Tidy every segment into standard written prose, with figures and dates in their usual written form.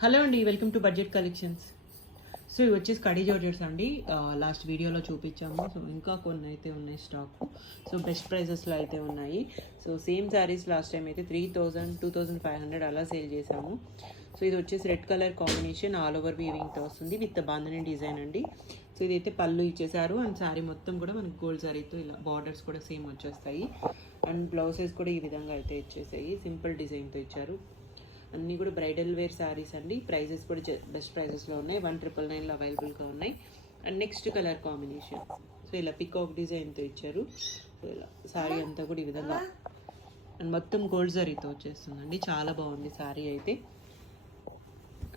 Hello అండి, welcome to budget collections. So ఇవి వచ్చేసి కడీ జార్జెట్స్ అండి. లాస్ట్ వీడియోలో చూపించాము. సో ఇంకా కొన్ని అయితే ఉన్నాయి స్టాక్. సో బెస్ట్ ప్రైజెస్లో అయితే ఉన్నాయి. So same saris last time అయితే 3000, 2500 అలా సేల్ చేసాము. సో ఇది వచ్చేసి red colour combination all over వీవింగ్తో వస్తుంది విత్ బాంధనీ డిజైన్ అండి. సో ఇదైతే పళ్ళు ఇచ్చేసారు అండ్ శారీ మొత్తం కూడా మనకి గోల్డ్ శారీతో ఇలా బార్డర్స్ కూడా సేమ్ వచ్చేస్తాయి. అండ్ బ్లౌజెస్ కూడా ఈ విధంగా అయితే ఇచ్చేసాయి, సింపుల్ డిజైన్తో ఇచ్చారు. అన్నీ కూడా బ్రైడల్ వేర్ శారీస్ అండి. ప్రైజెస్ కూడా బెస్ట్ ప్రైజెస్లో ఉన్నాయి. 1999లో అవైలబుల్గా ఉన్నాయి. And next colour combination so ఇలా పికాక్ డిజైన్తో ఇచ్చారు. సో ఇలా శారీ అంతా కూడా ఈ విధంగా అండ్ మొత్తం గోల్డ్ జరీతో వచ్చేస్తుందండి. చాలా బాగుంది శారీ అయితే.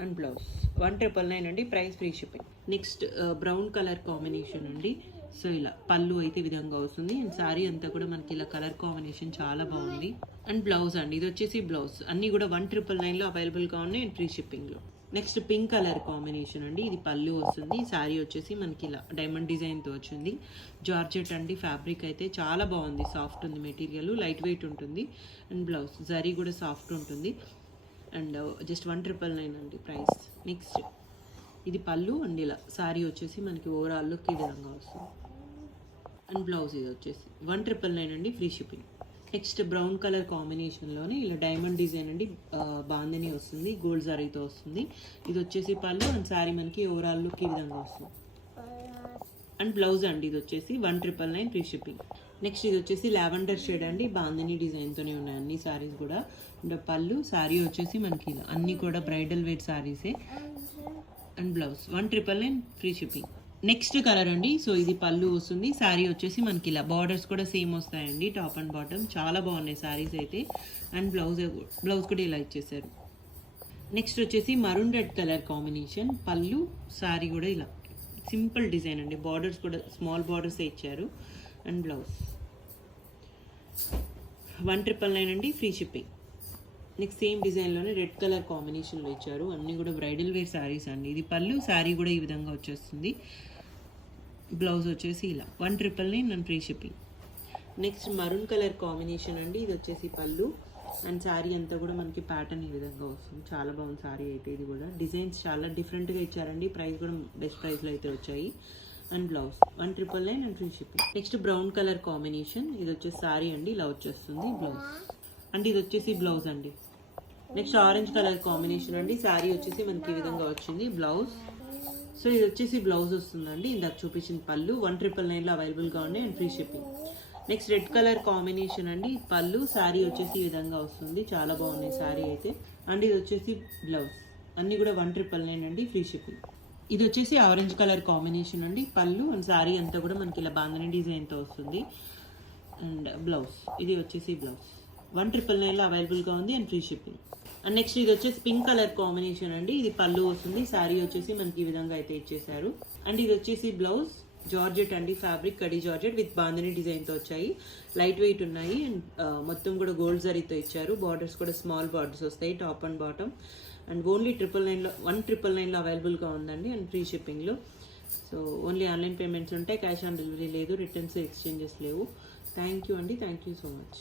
అండ్ బ్లౌజ్ 1999 అండి, price free shipping. Next brown colour combination అండి. సో ఇలా పళ్ళు అయితే ఈ విధంగా వస్తుంది అండ్ శారీ అంతా కూడా మనకి ఇలా కలర్ కాంబినేషన్ చాలా బాగుంది. అండ్ బ్లౌజ్ అండి, ఇది వచ్చేసి బ్లౌజ్ అన్నీ కూడా 1999లో అవైలబుల్గా ఉన్నాయి అండ్ ఫ్రీ షిప్పింగ్లో. నెక్స్ట్ పింక్ కలర్ కాంబినేషన్ అండి. ఇది పళ్ళు వస్తుంది. శారీ వచ్చేసి మనకి ఇలా డైమండ్ డిజైన్తో వచ్చింది. జార్జెట్ అండి, ఫ్యాబ్రిక్ అయితే చాలా బాగుంది. సాఫ్ట్ ఉంది మెటీరియల్, లైట్ వెయిట్ ఉంటుంది. అండ్ బ్లౌజ్ జరీ కూడా సాఫ్ట్ ఉంటుంది. అండ్ జస్ట్ 1999 అండి ప్రైస్. నెక్స్ట్ ఇది పళ్ళు అండ్ ఇలా శారీ వచ్చేసి మనకి ఓవరాల్ లుక్ ఈ విధంగా వస్తుంది. అండ్ బ్లౌజ్ ఇది వచ్చేసి 1999 అండి, free shipping. Next brown colour కాంబినేషన్లోనే ఇలా డైమండ్ డిజైన్ అండి, బాందని వస్తుంది, గోల్డ్ జరీతో వస్తుంది. ఇది వచ్చేసి పళ్ళు అండ్ శారీ మనకి ఓవరాల్ లుక్ ఈ విధంగా వస్తుంది. అండ్ బ్లౌజ్ అండి, ఇది వచ్చేసి 1999 ఫ్రీ షిప్పింగ్. నెక్స్ట్ ఇది వచ్చేసి లావెండర్ షేడ్ అండి, బాందని డిజైన్తోనే ఉన్నాయి అన్ని శారీస్ కూడా. అండ్ పళ్ళు శారీ వచ్చేసి మనకి ఇలా అన్నీ కూడా బ్రైడల్ వేర్ శారీసే. And blouse 1999 free shipping. Next colour అండి. సో ఇది పళ్ళు వస్తుంది, శారీ వచ్చేసి మనకి ఇలా బార్డర్స్ కూడా సేమ్ వస్తాయండి, టాప్ అండ్ బాటమ్. చాలా బాగున్నాయి శారీస్ అయితే. అండ్ బ్లౌజ్ కూడా ఇలా ఇచ్చేసారు. నెక్స్ట్ వచ్చేసి మరూన్ రెడ్ కలర్ కాంబినేషన్, పళ్ళు శారీ కూడా ఇలా సింపుల్ డిజైన్ అండి, బార్డర్స్ కూడా స్మాల్ బార్డర్సే ఇచ్చారు. అండ్ బ్లౌజ్ 1999 అండి, ఫ్రీ షిప్పింగ్. నెక్స్ట్ సేమ్ డిజైన్లోనే రెడ్ కలర్ కాంబినేషన్లో ఇచ్చారు. అన్నీ కూడా బ్రైడల్ వేర్ శారీస్ అండి. ఇది పళ్ళు, శారీ కూడా ఈ విధంగా వచ్చేస్తుంది. బ్లౌజ్ వచ్చేసి ఇలా 1999 and free shipping. Next maroon colour combination అండి. ఇది వచ్చేసి పళ్ళు అండ్ శారీ అంతా కూడా మనకి ప్యాటర్న్ ఈ విధంగా వస్తుంది. చాలా బాగుంది శారీ అయితే. ఇది కూడా డిజైన్స్ చాలా డిఫరెంట్గా ఇచ్చారండి. ప్రైస్ కూడా బెస్ట్ ప్రైస్లో అయితే వచ్చాయి. And blouse 1999 and free shipping. Next brown colour combination, ఇది వచ్చేసి శారీ అండి, ఇలా వచ్చేస్తుంది బ్లౌజ్. అండ్ ఇది వచ్చేసి బ్లౌజ్ అండి. నెక్స్ట్ ఆరెంజ్ కలర్ కాంబినేషన్ అండి, శారీ వచ్చేసి మనకి ఈ విధంగా వచ్చింది, బ్లౌజ్. సో ఇది వచ్చేసి బ్లౌజ్ వస్తుందండి. ఇందాక చూపించిన పళ్ళు 1999లో అవైలబుల్గా ఉన్నాయి and free shipping. Next red colour combination అండి, పళ్ళు శారీ వచ్చేసి ఈ విధంగా వస్తుంది. చాలా బాగున్నాయి శారీ అయితే. అండ్ ఇది వచ్చేసి బ్లౌజ్, అన్నీ కూడా 1999 అండి, ఫ్రీ షిప్పింగ్. ఇది వచ్చేసి ఆరెంజ్ కలర్ కాంబినేషన్ అండి, పళ్ళు అండ్ శారీ అంతా కూడా మనకి ఇలా బాంధనీ డిజైన్తో వస్తుంది. అండ్ బ్లౌజ్ ఇది వచ్చేసి బ్లౌజ్ 1999లో అవైలబుల్గా ఉంది and free shipping. And next ఇది వచ్చేసి పింక్ కలర్ కాంబినేషన్ అండి. ఇది పళ్ళు వస్తుంది, శారీ వచ్చేసి మనకి ఈ విధంగా అయితే ఇచ్చేసారు. అండ్ ఇది వచ్చేసి బ్లౌజ్, జార్జెట్ అండి, fabric khadi georgette with bandhani డిజైన్తో వచ్చాయి. లైట్ వెయిట్ ఉన్నాయి అండ్ మొత్తం కూడా గోల్డ్ జరీతో ఇచ్చారు. బార్డర్స్ కూడా స్మాల్ బార్డర్స్ వస్తాయి, top and bottom. And only 1999లో అవైలబుల్గా ఉందండి అండ్ ఫ్రీ షిప్పింగ్లో. సో ఓన్లీ ఆన్లైన్ పేమెంట్స్ ఉంటాయి, క్యాష్ ఆన్ డెలివరీ లేదు, రిటర్న్స్ ఎక్స్చేంజెస్ లేవు. థ్యాంక్ యూ అండి, థ్యాంక్ యూ సో మచ్.